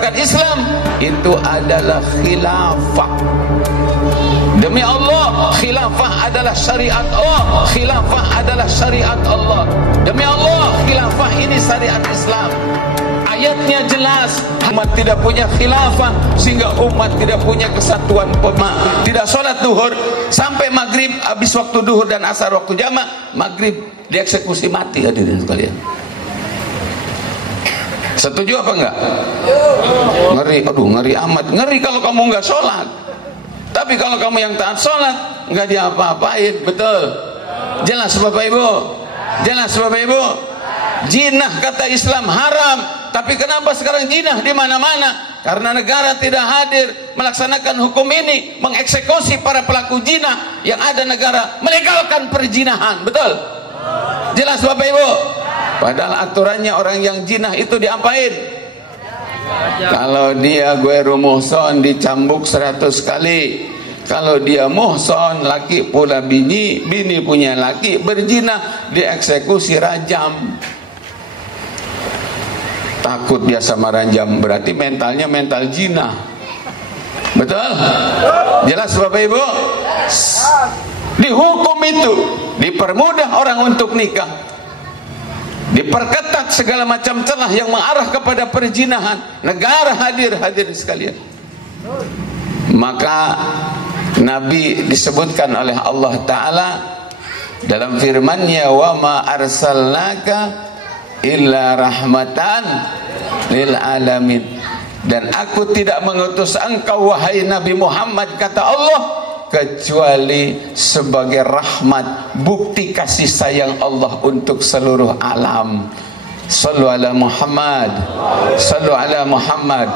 menerapkan Islam itu adalah khilafah. Demi Allah, khilafah adalah syariat Allah. Khilafah adalah syariat Allah. Demi Allah, khilafah ini syariat Islam. Ayatnya jelas, umat tidak punya khilafah sehingga umat tidak punya kesatuan pemahaman. Tidak sholat duhur sampai maghrib, habis waktu duhur dan asar waktu jamak, maghrib dieksekusi mati, hadirin sekalian. Setuju apa enggak? Ngeri, aduh ngeri amat. Ngeri kalau kamu enggak sholat. Tapi kalau kamu yang taat sholat, enggak diapa-apain, betul? Jelas Bapak Ibu? Jelas Bapak Ibu? Jinah kata Islam haram, tapi kenapa sekarang jinah di mana-mana? Karena negara tidak hadir melaksanakan hukum ini, mengeksekusi para pelaku jinah. Yang ada negara melegalkan perzinahan, betul? Jelas Bapak Ibu? Padahal aturannya orang yang jinah itu diapain? Kalau dia ghairu muhson dicambuk 100 kali. Kalau dia muhson, laki pula bini, bini punya laki berzina, dieksekusi rajam. Takut dia sama rajam, berarti mentalnya mental jinah. Betul? Jelas Bapak Ibu? Dihukum itu, dipermudah orang untuk nikah, diperketat segala macam celah yang mengarah kepada perzinahan. Negara hadir, hadirin sekalian. Maka Nabi disebutkan oleh Allah Ta'ala dalam firman-Nya, wa ma arsalnaka illa rahmatan lil alamin. Dan aku tidak mengutus engkau wahai Nabi Muhammad, kata Allah, kecuali sebagai rahmat, bukti kasih sayang Allah untuk seluruh alam. Sallu ala Muhammad, sallu ala Muhammad.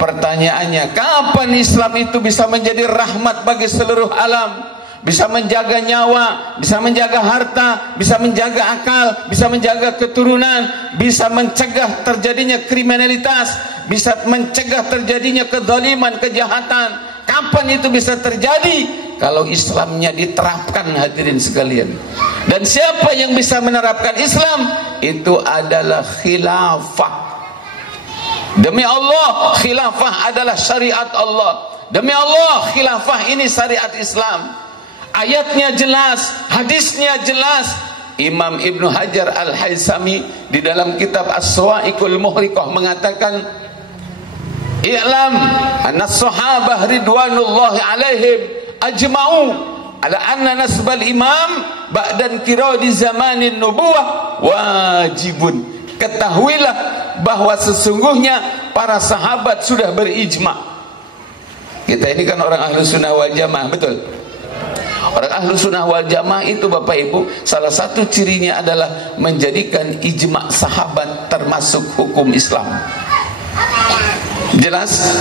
Pertanyaannya, kapan Islam itu bisa menjadi rahmat bagi seluruh alam? Bisa menjaga nyawa, bisa menjaga harta, bisa menjaga akal, bisa menjaga keturunan, bisa mencegah terjadinya kriminalitas, bisa mencegah terjadinya kezaliman, kejahatan. Kapan itu bisa terjadi? Kalau Islamnya diterapkan, hadirin sekalian. Dan siapa yang bisa menerapkan Islam? Itu adalah khilafah. Demi Allah, khilafah adalah syariat Allah. Demi Allah, khilafah ini syariat Islam. Ayatnya jelas, hadisnya jelas. Imam Ibnu Hajar Al-Haythami di dalam kitab As-Sawa'iqul Muhriqah mengatakan, i'lam anna sahabah ridwanullahi alaihim ajma'u ala anna nasbal imam ba'dan kiradi zamanin nubuwah wajibun. Ketahuilah bahwa sesungguhnya para sahabat sudah berijma. Kita ini kan orang ahlu sunnah wal jamaah, betul? Orang ahlu sunnah wal jamaah itu Bapak Ibu, salah satu cirinya adalah menjadikan ijma sahabat termasuk hukum Islam. Jelas?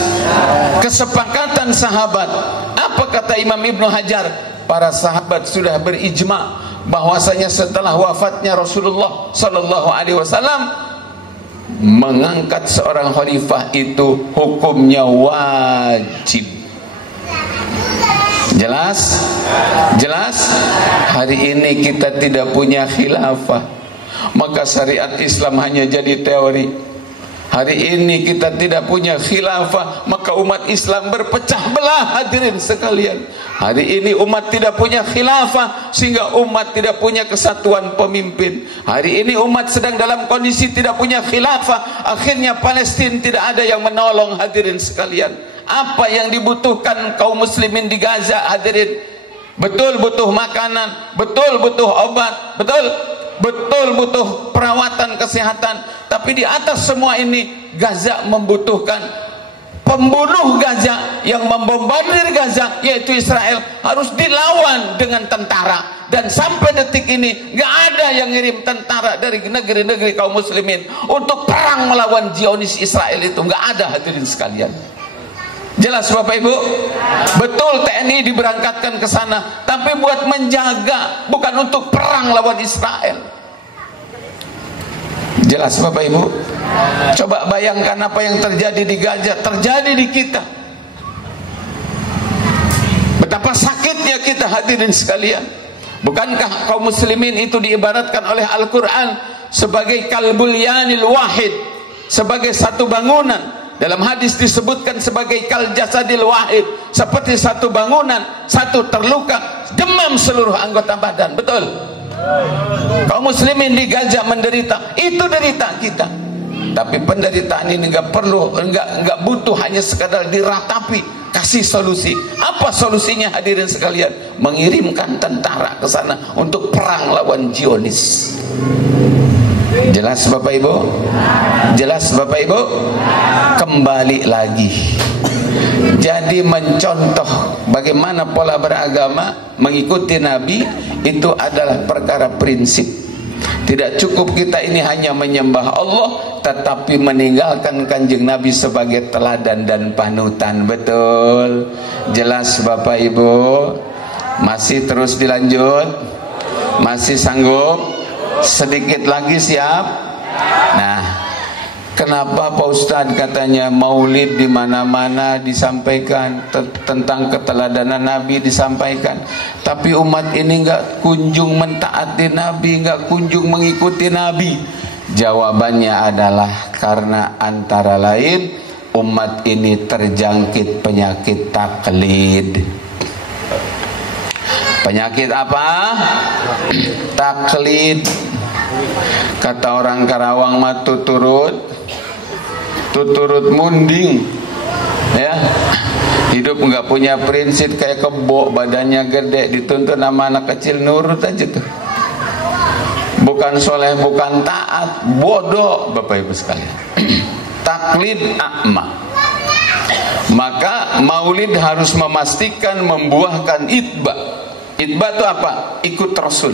Kesepakatan sahabat. Apa kata Imam Ibnu Hajar? Para sahabat sudah berijma bahwasanya setelah wafatnya Rasulullah sallallahu alaihi wasallam, mengangkat seorang khalifah itu hukumnya wajib. Jelas? Jelas? Hari ini kita tidak punya khilafah, maka syariat Islam hanya jadi teori. Hari ini kita tidak punya khilafah, maka umat Islam berpecah belah, hadirin sekalian. Hari ini umat tidak punya khilafah sehingga umat tidak punya kesatuan pemimpin. Hari ini umat sedang dalam kondisi tidak punya khilafah, akhirnya Palestina tidak ada yang menolong, hadirin sekalian. Apa yang dibutuhkan kaum muslimin di Gaza, hadirin? Betul butuh makanan, betul butuh obat, betul butuh perawatan kesehatan. Tapi di atas semua ini, Gaza membutuhkan pembunuh Gaza yang membombardir Gaza, yaitu Israel, harus dilawan dengan tentara. Dan sampai detik ini nggak ada yang ngirim tentara dari negeri-negeri kaum muslimin untuk perang melawan Zionis Israel itu, nggak ada, hadirin sekalian. Jelas Bapak Ibu? Betul TNI diberangkatkan ke sana, tapi buat menjaga, bukan untuk perang lawan Israel. Jelas Bapak Ibu? Coba bayangkan apa yang terjadi di Gaza, terjadi di kita. Betapa sakitnya kita, hadirin sekalian. Bukankah kaum muslimin itu diibaratkan oleh Al-Quran sebagai kalbul yanil wahid, sebagai satu bangunan. Dalam hadis disebutkan sebagai kal jasadil wahid, seperti satu bangunan, satu terluka demam seluruh anggota badan. Betul? Kaum muslimin di Gaza menderita, itu derita kita. Tapi penderitaan ini enggak butuh hanya sekadar diratapi, kasih solusi. Apa solusinya hadirin sekalian? Mengirimkan tentara ke sana untuk perang lawan Zionis. Jelas Bapak Ibu? Jelas Bapak Ibu? Kembali lagi. Jadi mencontoh bagaimana pola beragama, mengikuti Nabi itu adalah perkara prinsip. Tidak cukup kita ini hanya menyembah Allah, tetapi meninggalkan kanjeng Nabi sebagai teladan dan panutan. Betul? Jelas Bapak Ibu? Masih terus dilanjut? Masih sanggup? Sedikit lagi siap? Nah, kenapa Pak Ustadz katanya maulid di mana-mana disampaikan, tentang keteladanan Nabi disampaikan, tapi umat ini nggak kunjung mentaati Nabi, nggak kunjung mengikuti Nabi? Jawabannya adalah karena antara lain umat ini terjangkit penyakit taklid. Penyakit apa? Taklid. Kata orang Karawang mah tuturut munding, ya. Hidup nggak punya prinsip, kayak kebo, badannya gede, dituntut sama anak kecil nurut aja tuh. Bukan soleh, bukan taat, bodoh Bapak Ibu sekalian. Taklid a'ma. Maka maulid harus memastikan membuahkan itba. Itba itu apa? Ikut Rasul.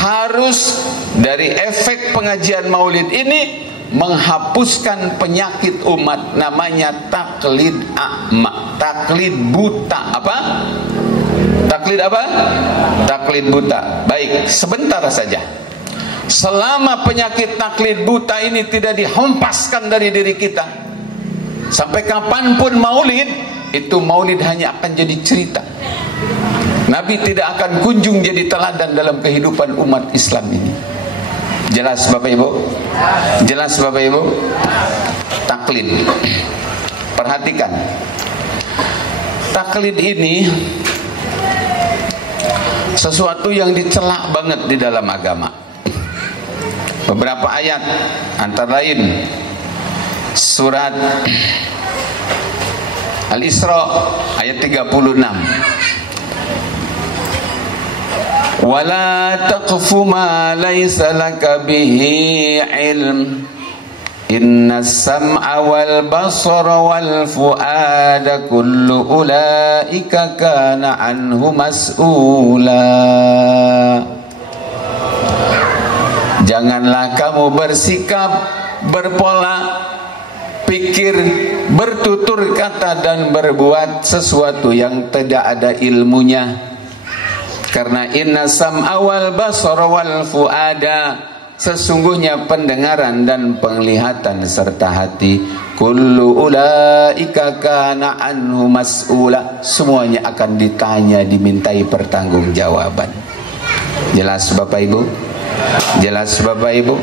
Harus dari efek pengajian maulid ini menghapuskan penyakit umat, namanya taklid a'ma, taklid buta. Apa? Taklid apa? Taklid buta. Baik, sebentar saja. Selama penyakit taklid buta ini tidak dihempaskan dari diri kita, sampai kapanpun maulid, itu maulid hanya akan jadi cerita. Nabi tidak akan kunjung jadi teladan dalam kehidupan umat Islam ini. Jelas Bapak Ibu? Jelas Bapak Ibu? Taklid. Perhatikan. Taklid ini sesuatu yang dicela banget di dalam agama. Beberapa ayat, antara lain surat Al-Isra ayat 36. Wala taqfu ma laysa laka bihi ilm inna sam'a wal basara wal fuada kullu ulaika kana anhu mas'ula. Janganlah kamu bersikap, berpola pikir, bertutur kata dan berbuat sesuatu yang tidak ada ilmunya. Karena inna sam'a wal basara wal fuada, sesungguhnya pendengaran dan penglihatan serta hati, kullu ulaika kana anhu mas'ula, semuanya akan ditanya, dimintai pertanggungjawaban. Jelas Bapak Ibu? Jelas Bapak Ibu?